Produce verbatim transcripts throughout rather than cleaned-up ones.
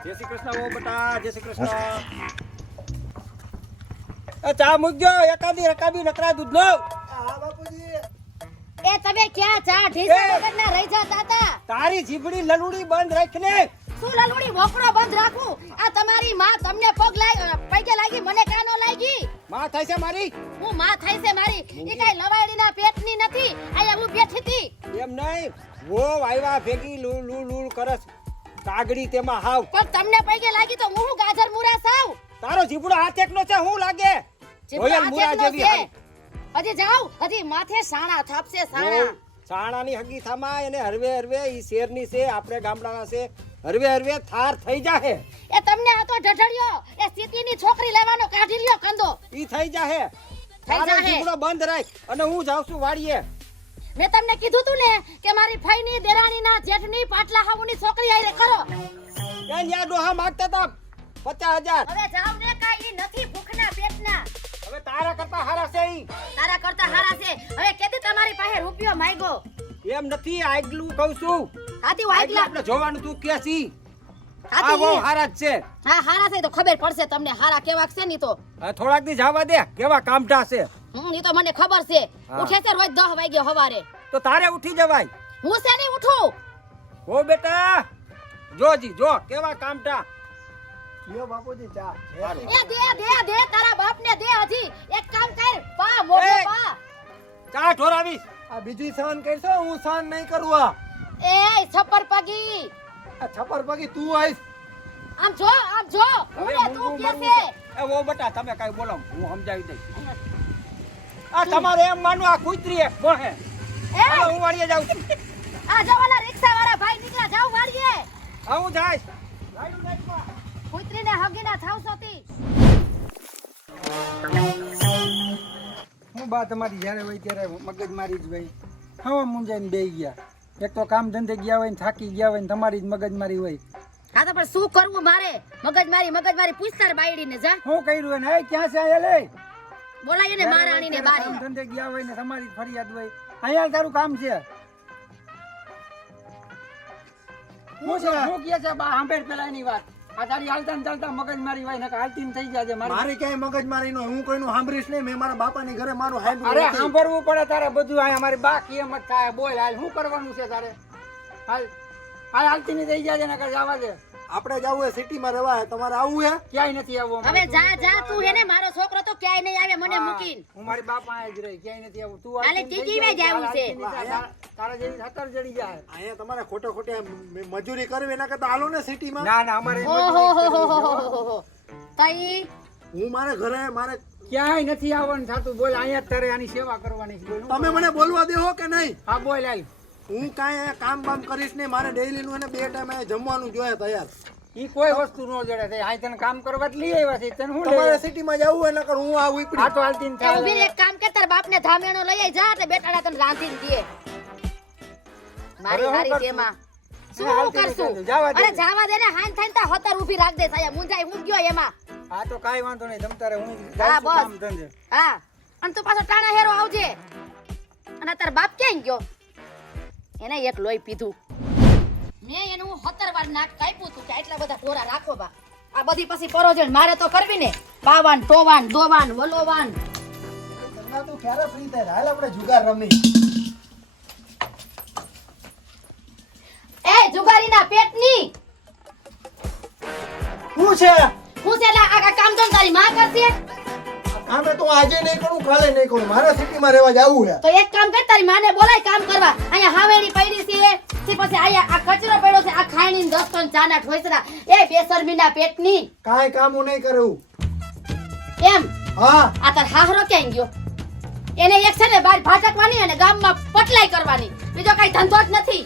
જય શ્રી કૃષ્ણ ઓ બટા, જય શ્રી કૃષ્ણ. એ ચા મૂકજો, એકાદી રકાબી નકરા દૂધનો. હા બાપુજી. એ તમે ક્યાં ચા ઢીસા વગરના રહી જતા હતા? તારી જીભડી લલુડી બંધ રાખને. શું લલુડી વોકડો બંધ રાખું? આ તમારી માં તમને પગ લાગી પગે લાગી, મને કાનો લાગી. માં થાય છે મારી. હું માં થાય છે મારી. એ કઈ લવાડીના પેટની નથી. આયા હું બેઠી હતી. એમ નહીં, વો વાયવા ભેગી લૂ લૂ લૂ કરસ કાગડી તેમાં હાવ. પણ તમને પગે લાગી તો હું ગાજર મુરા સાવ. તારો જીભડો હાથ એકનો છે, હું લાગે રોયલ મુરા જેવી હારી. હજી જાવ, હજી માથે સાણા થાપશે સાણા. સાણાની હગી થામા એને હરવે હરવે ઈ શેરની છે, આપણે ગામડાના છે, હરવે હરવે થાર થઈ જાહે. એ તમને આ તો ઢઢળ્યો એ સીતીની છોકરી લેવાનો કાઢી લ્યો કંદો. ઈ થઈ જાહે. થઈ તારો જાહે. જીભડો બંધ રાખ અને હું જાઉં છું વાડીએ. મેં તમને કીધું તું ને કે મારી ફઈની દેરાણીના જેઠની પાટલા હાવુની છોકરી આઈને કરો. એ ન્યા ડોહા માંગતા તા પચાસ હજાર. હવે જાવ ને કાઈ નથી ભૂખના પેટના. હવે તારા કરતા હારા છે ઈ. તારા કરતા હારા છે. હવે કેદી તમારી પાસે રૂપિયો માંગ્યો? એમ નથી, આગલું કહું છું. હાથી આગલું વાગલા. આપણે જોવાનું તું કે છી. આ હાથી બહુ ઈ. હારા જ છે. હા હારા છે તો ખબર પડશે તમને હારા કેવા છે ની તો. હવે થોડાક દી જવા દે, કેવા કામઠા છે. હમ ઈ તો મને ખબર છે. હા. ઉઠે છે રોજ દસ વાગે સવારે. તો તારે ઉઠી જવાય. હું છે નહીં ઉઠું. હો બેટા, જોજી જો કેવા કામઠા. લ્યો બાપુજી ચા. હારું. એ દે દે દે તારા બાપને દે હજી. એક કામ કર પા મોઢે એ. પા. ચા ઢોરાવીશ. આ બીજી સહન કરશો, હું સહન નહીં કરું. આ એ છપ્પર પગી. આ છપ્પર પગી તું આઈશ. આમ જો આમ જો. હવે હું તું મૂંગું કે મરવું છે. છે. એ વો બેટા તમે કાઈ બોલો, હું સમજાવી દઈશ. આ તમારે એમ માનવું આ કુતરી એ બોહે. એ હાલો હું વાડીએ જાઉં છું. આ જો વાલા રિક્ષા વાળા ભાઈ નીકળ્યા જાવ વાળીએ. હા હું જાઈશ. ગાડી નાખવા. કુતરીને હગીના થાવસોતી. હું બા તમારી જ્યારે હોય ત્યારે મગજ મારી જ ભાઈ હવા મુંજાઈને બેહી ગયા. એક તો કામ ધંધે ગયા હોય ને થાકી ગયા હોય ને તમારી જ મગજ મારી હોય. હા તો પણ શું કરવું મારે? મગજ મારી મગજ મારી પૂછતાર બાયડીને જા. શું કર્યું એને? એ ક્યાં છે આયા લે? બોલાયો ને મારાણીને કામ બારી. ધંધે ગયા હોય ને તમારી જ ફરિયાદ હોય. અહીંયા તારું કામ છે. હું છે હું કહે છે બા સાંભળ પેલા એની વાત. આ તારી હાલતા ને ચાલતા મગજ મારી હોય ને હાલતી ને થઈ જાય મારી. મારી ક્યાંય મગજ મારી નો હું કોઈનું સાંભળીશ નહીં. મેં મારા બાપાની ઘરે મારું અરે સાંભળ્યું નથી. સાંભળવું પડે તારે બધું. અહીંયા મારી બા કેમ જ થાય. બોલ હાલ શું કરવાનું છે તારે? હાલ હાલ હાલતી ની થઈ જાય નકર જવા દે. આપણે જવું હે સિટીમાં રહેવા. તમારે આવવું હે? ક્યાંય નથી આવવું. હવે જા જા તું હેને મારો છોકરો તો ક્યાંય નહીં આવે મને હા, મૂકીને. હું મારી બાપા આયા જ રહી. ક્યાંય નથી આવવું. તું હાલે હાલતી ને ટીકી થઈ માં જાય, જાવું છે. હાલતી ની જા, તારા જેવી હતર જડી જાય. અહીંયા તમારે ખોટે ખોટે મ- મજૂરી કરવી એના કરતા હાલો ને સિટીમાં. ના ના અમારે એમ ઓહો જ હો હો નહીં હો કરવું. હો હો. તઈ હું મારે ઘરે મારે ક્યાંય નથી આવવાનું થતું. બોલ અહીંયા જ તારે આની સેવા કરવાની છે. બોલ, હું તમે મને બોલવા દેહો કે નહીં? હા બોલ હાલ. હું કાંઈ અહીંયા કામ બામ કરીશ નહીં. મારે ડેઈલી નું એને બે ટાઈમ અહીંયા જમવાનું જોઈએ તૈયાર. ઈ કોઈ વસ્તુ ન જડે છે. અહીં તને કામ કરવા જ લઈ આવ્યા છે. તને હું લઈ તમારે આવ્યા? સિટીમાં જવું હોય નકર હું આવું આ ઈપડી. તો હાલતી ને એ ઊભી રે, થાય. એક કામ કર તાર બાપને ધામેણો લઈ આઈ જા એટલે બેટાડા તને રાંધીને દે. મારી હવે હું હારી કરશું? તેમાં શું હા, હાલતી કરશું? નીકળજો. જાવા દે. અરે જાવા દે ને હાન થઈને તા હતર ઊભી રાખ દે સાયા મુંજાઈ હું ગયો એમાં. હા તો કાંઈ વાંધો નહીં. તમ તારે હું હા, જાઉં છું બસ. કામ ધંધે. હા અને તું પાછો ટાણા હેરો આવજે. અને તાર બાપ ક્યાં ગયો? એને એક લોહી પીધું. મેં એનું હું હતર વાર નાક કાપ્યું તું કે આટલા બધા ઢોરા રાખો બા. આ બધી પછી પરોજણ મારે તો કરવી ને. પાવાન ટોવાન દોવાન વલોવાન. ગંગા તું ક્યારે ફ્રી થાય? હાલ આપણે જુગાર રમી. એ જુગારીના પેટની શું છે? હું છે એટલે આ કામ તો તારી માં કરશે. આમે તો આજે નહીં કરું, કાલે નહીં કરું. મારે સિટીમાં રહેવા જવું છે. તો એક કામ કર તારી માને બોલાય કામ કરવા. અહીંયા હાવેડી પડી છે તે પછી અહીંયા આ કચરો પડ્યો છે આ ખાઈની દસ્તો ને ચાના ઠોસરા એ બેશરમીના પેટની. કાંઈ કામ હું નહીં કરું. એમ હા આ તાર હાહરો ક્યાં ગયો? એને એક છે ને બાર ભાટકવાની અને ગામમાં પટલાઈ કરવાની. બીજો કઈ ધંધો જ નથી.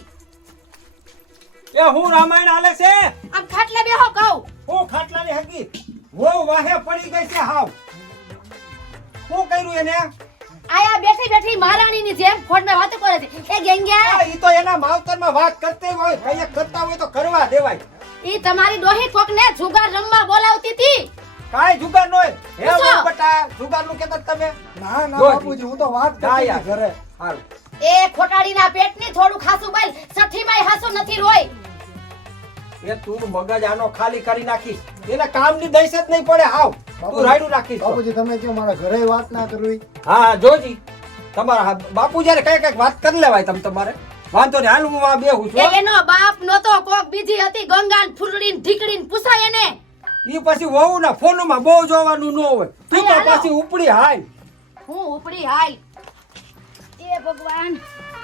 એ હું રામાયણ હાલે છે. આમ ખાટલે બેહો કહું. હું ખાટલાની હગી વો વાહે પડી ગઈ છે હાવ. શું કર્યું એને? આયા બેઠી બેઠી મહારાણીની જેમ ફોનમાં વાતો કરે છે. એ ગેંગ્યા આ ઈ તો એના માવતરમાં વાત કરતે હોય, કઈ કરતા હોય તો કરવા દેવાય. ઈ તમારી ડોહી કોકને જુગાર રમવા બોલાવતી હતી. કાઈ જુગાર નો હોય. હે પૂછો. વો બટા, જુગાર નું કેતા તમે? ના ના જો બાપુજી, હું તો વાત જા કરતી યાર. હતી ઘરે. હારું. એ ખોટાડીના પેટની થોડું ખાસું બોલ. સઠ્ઠીમાંય હાસું નથી રોય. એ તું મગજ આનો ખાલી કરી નાખીશ એને કામની દઈશ જ નહીં પડે હાવ તું રાયડું રાખીશ તો. બાપુજી તમે કહો મારા ઘરે વાત ના કરવી. હા હા જોજી તમારા હા, બાપુ જયારે કઈ કઈક વાત કરી લેવાય તમ તમારે વાંધો ને હાલ હું આ બેહું છું એ હો. એનો બાપ નતો કોક બીજી હતી ગંગાન ફૂલડીન ઢીકડીન પૂછાય એને ઈ પછી વહુ ના ફોનમાં બહુ જોવાનું ન હોય તું તો હાલો. પાછી ઉપડી હાલ હું ઉપડી હાલ એ ભગવાન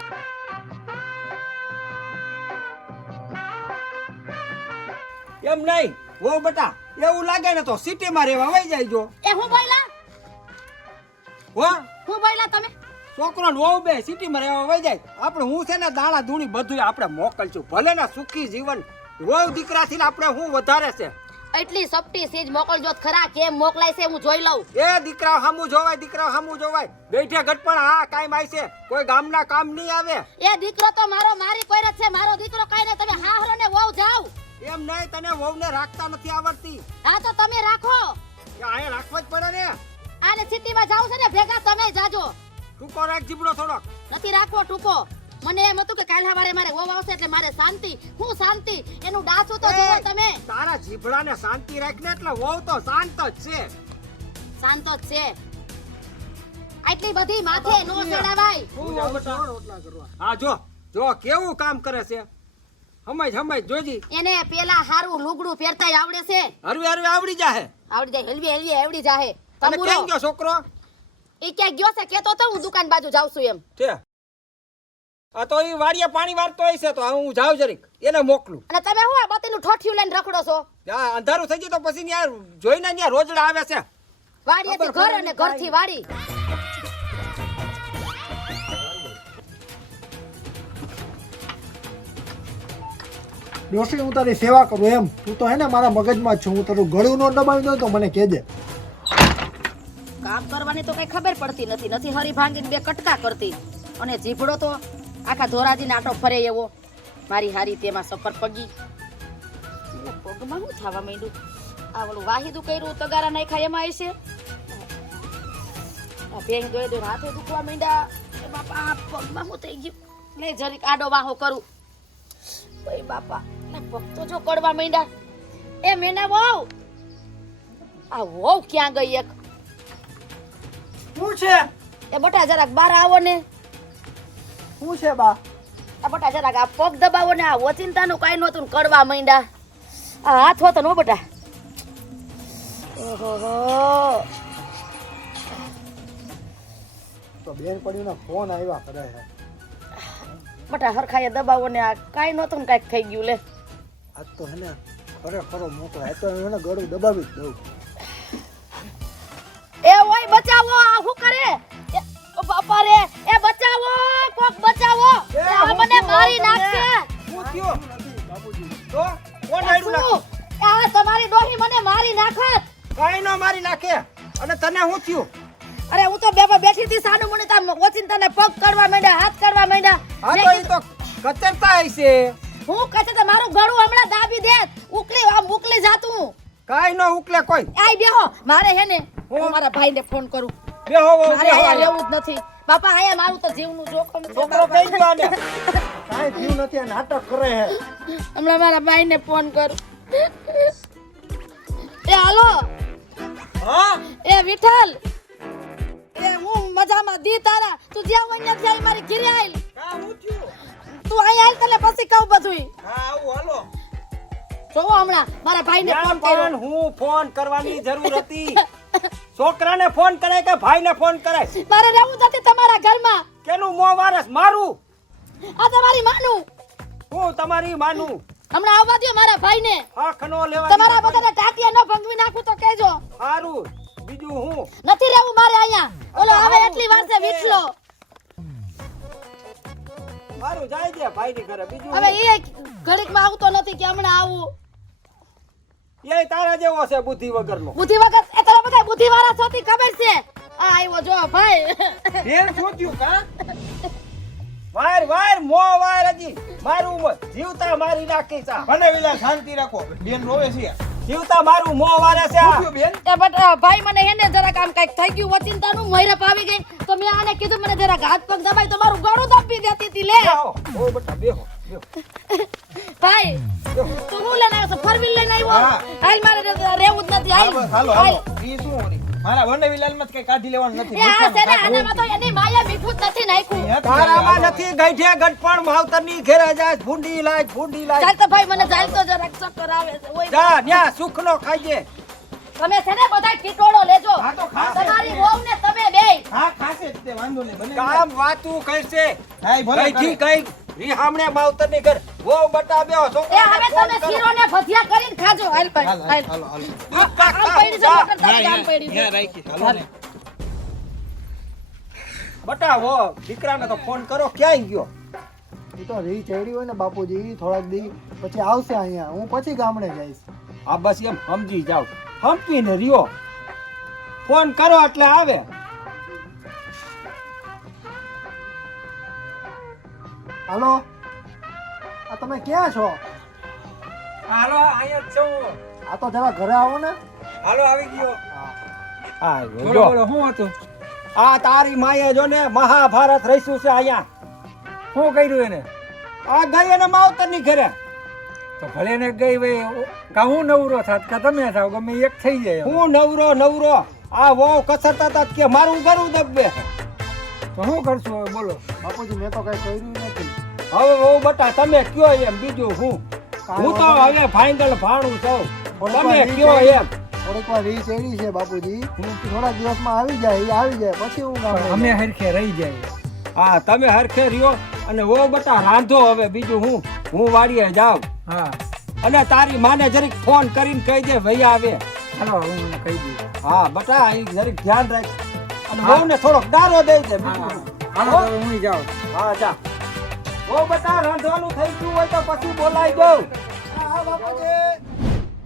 એમ નહીં વહુ બેટા એવું લાગે ને તો સિટીમાં રહેવા વઈ જાય જો એ હું બોયલા હો હું બોયલા તમે છોકરો ને વહુ બે સિટીમાં રહેવા વઈ જાય આપણે હું છે ને દાણા ધૂણી બધું આપણે મોકલશું ભલે ને સુખી જીવન વહુ દીકરાથી આપણે હું વધારે છે એટલી સપટી સીજ મોકલજો તો ખરા કેમ મોકલાય છે હું જોઈ લઉં એ દીકરા હામું જોવાય દીકરા હામું જોવાય બેઠે ઘટપણ હા કાયમ આવી છે કોઈ ગામના કામ નહીં આવે એ દીકરો તો મારો મારી કોઈ જ છે મારો દીકરો કઈ ને તમે હાહરો ને વહુ જાવ એમ નહીં તને વહુને રાખતા નથી આવડતી હા તો તમે રાખો એ આયા રાખવા જ પડે ને આને સિટીમાં જાવ છે ને ભેગા તમે જાજો ટૂંકો રાખ જીબડો થોડોક નથી રાખવો ટૂંકો મને એમ હતું કે કાલ સવારે મારે વહુ આવશે એટલે મારે શાંતિ હું શાંતિ એનું ડાચું તો જોવો તમે તારા જીભડાને શાંતિ રાખ ને એટલે વહુ તો શાંત જ છે શાંત જ છે આટલી બધી માથે નો ચડાવાય હું જાઉં બેટા. હા જો જો કેવું કામ કરે છે હમજ હમજ જોજી એને પેલા હારું લુગડું પહેરતાય આવડે છે હરવે હરવે આવડી જાહે આવડી જાય હેલવી હેલવી આવડી જાહે અને તંબુરો કેમ ગયો છોકરો ઈ ક્યાં ગયો છે કેતો તો હું દુકાન બાજુ જાઉં છું એમ છે આ તો ઈ વાડિયા પાણી વારતો હશે તો હું જાઉં જરીક એને મોકલું અને તમે હું આ બતીનું ઠોઠિયું લઈને રખડો છો આ અંધારું થઈ ગયું તો પછી ન્યા જોઈને ન્યા રોજડા આવે છે વાડીએથી ઘર અને ઘરથી વાડી ડોશી હું તારી સેવા કરું એમ તું તો હે ને મારા મગજમાં જ છું હું તારું ગળું ન દબાવી દઉં તો મને કહેજે. કામ કરવાની તો કઈ ખબર પડતી નથી નથી હરી ભાંગીને બે કટકા કરતી અને જીભડો તો આખા ધોરાજીને આટો ફરે એવો મારી હારી તેમાં સફર પગી એટલે પગમાં શું થવા માંડ્યું આ ઓલું વાહીદું કર્યું તગારા નાખ્યા એમાં હશે આ ભેંગ દોડે દોડે હાથે દુખવા માંડ્યા એ બાપા આ પગમાં શું થઈ ગયું લે જરીક આડો વાહો કરું ઓય બાપા ના પગ તો જો કડવા માંડ્યા એ મેના વહુ આ વહુ ક્યાં ગઈ એક શું છે એ બટા જરાક બાર આવો ને શું છે બા આ બટા જરાક આ પગ દબાવો ને આ ઓચિંતાનું કાઈ નહોતું ને કડવા માંડ્યા આ હાથ હોતો નો બટા ઓહો તો બેન પડીનો ફોન આવ્યા કરે છે બટા હરખાએ દબાવો ને આ કાઈ નહોતું ને કાઈક થઈ ગયું લે આજ તો હે ને ખરેખરો મોકલો આ તો એને ગળું દબાવી જ દઉં. એ ઓય બચાવો આ શું કરે એ, ઓ બાપા રે એ બચાવો કોક બચાવો એ આ મને મારી નાખશે શું થયો તો કોણ આયડું નાખ શું? એ આ તમારી ડોહી મને મારી નાખત કાઈ ન મારી નાખે અને તને શું થયું અરે હું તો બેબા બેઠી હતી સાનું મને તા ઓચિંતાને પગ કરવા માંડ્યા હાથ કરવા માંડ્યા હા મેં તો ઈ કીધું, તો કતરતા હશે હું કહે છે મારું ગળું હમણાં દાબી દે ઉકલી આ મુકલી જાતું કાઈ ન ઉકલે કોઈ આઈ બેહો મારે હે ને હું? હું મારા ભાઈને ફોન કરું બેહો વહુ, મારે બેહો આયા અહીંયા. રહેવું જ નથી બાપા આયા મારું તો જીવનું જોખમ છે છોકરો બાપા. કઈ ગયો આને કાંઈ થયું નથી આ નાટક કરે છે. હમણાં મારા ભાઈને ફોન કરું એ હાલો હા એ વિઠ્ઠલ એ હું મજામાં દી તારા તું જ્યાં હોય ત્યાં જાય મારી ઘરે આલ કા હું થયું તું અહીંયા આલ તને પછી કહું બધુંય હા આવું હાલો જોવો હમણાં મારા ભાઈને ફોન કર્યો પણ હું ફોન કરવાની જરૂર હતી છોકરાને ફોન કરાય કે ભાઈને ફોન કરાય મારે રહેવું નથી તમારા ઘરમાં કેનું મોં વારસ મારું આ તમારી માનું હું તમારી માનું હમણાં આવવા દ્યો મારા ભાઈને આંખ નો લેવા તમારા બધાને ટાટિયા ન ભંગવી નાખું તો કહેજો સારું બીજું હું નથી રહેવું મારે અહીંયા ઓલો આવે એટલી વાર છે વિછલો સારું જાય દે ભાઈની ઘરે બીજું હવે હું. એ ઘડીકમાં આવતો નથી કે હમણાં આવું એ તારા જેવો છે બુદ્ધિ વગરનો બુદ્ધિ વગર એ તારા બધા બુદ્ધિ વાળા છોતી ખબર છે આ આવ્યો જો ભાઈ બેન શું થયું કા વાર વાર મો વાર હજી મારું મોં જીવતા મારી નાખી છે મને વિલા શાંતિ રાખો બેન રોવે છે જીવતા મારું મો વારે છે આ. શું બેન એ બટ અ, ભાઈ મને હેને જરાક આમ કઈક થઈ ગયું વચિંતાનું મહિરપ આવી ગઈ તો મેં આને કીધું મને જરાક હાથ પગ દબાઈ તો મારું ગળું દબી દેતી હતી લે બેહો ઓ બેટા બેહો બેહો ભાઈ તું હું લઈને આવ્યો છો ફોર વ્હીલ લઈને આવ્યો હા. હાલ મારે રે- રહેવું જ નથી હાલ બસ, હાલો હાલો ઈ શું વળી? મારા વનવીલાલમાં જ કઈ કાઢી લેવાનું નથી એ આ છે ને આનામાં તો એની માયા મીઠું જ નથી નાખ્યું તારામાં નથી ગઈઠે ગટપણ માવતરની ઘેરે જાય ફૂંડી લાય ફૂંડી લાય ચાલ તો ભાઈ મને ચાલ તો જરાક ચક્કર આવે છે ઓય જા ન્યા સુખનો ખાજે તમે છે ને બધા ટીટોળો લેજો હા તો ખાશે. તમારી વહુ ને તમે બેય હા ખાશે જ તે વાંધો નહીં બને કામ વાતું કરશે હા ઈ ભલે ગઈઠી કરે. ગઈ રીહામણે માવતરની ઘર વો બટાવ્યો એ છોકરાને હવે ફોન તમે કરો. શીરો ને ભજીયા કરીને ખાજો હાલ ભાઈ હાલ, હાલ હાલો હાલો દૂધ પાક આમ ખાઓ, પડી છે જા. મગર તારી આમ પડી છે રાખી હાલો ને. બટા વો દીકરાને તો ફોન કરો ક્યાંય ગયો એ તો રી ચડી હોય ને બાપુજી થોડાક દી પછી આવશે અહીંયા હું પછી ગામડે જઈશ આ બસ એમ સમજી જાવ હંપીને રહ્યો ફોન કરો એટલે આવે હાલો આ તમે ક્યાં છો હાલો અહીંયા જ છું આ તો જરા ઘરે આવો ને હાલો આવી ગયો હા બોલો બોલો શું હતું આ તારી માએ જો ને મહાભારત રહીશું છે અહીંયા શું કર્યું એને આ ગઈ એને માવતરની ઘરે તો ભલે ને ગઈ ભાઈ કા હું નવરો થાત કા તમે થાવ ગમે એક થઈ જાય હું નવરો નવરો આ વહુ કસરતા હતા કે મારું ગરું દબે તો શું કરશું હવે બોલો બાપુજી મેં તો કઈ કર્યું નથી હવે વહુ બટા તમે કયો એમ બીજું હું હું તો હવે ફાઇનલ ભાણું છું તમે કયો એમ થોડીક વાર રી ચડી છે બાપુજી થોડા દિવસમાં આવી જાય એ આવી જાય પછી હું ગામડે અમે જઈશ. હરખે રહી જાય હા તમે હરખે રહ્યો અને વહુ બટા રાંધો હવે બીજું હું હું વાડીએ જાઉં હા અને તારી માને જરીક ફોન કરીને કહી દે ભાઈ આવે હાલો હું મને કહી દઉં હા બટા એ જરીક ધ્યાન રાખ અને વહુને થોડોક દારો દઈ દે બીજું શું? હાલો તો હું જાઉં હા જા વહુ બટા રાંધવાનું થઈ ગયું હોય તો પછી બોલાવી દઉં હા બાપુજી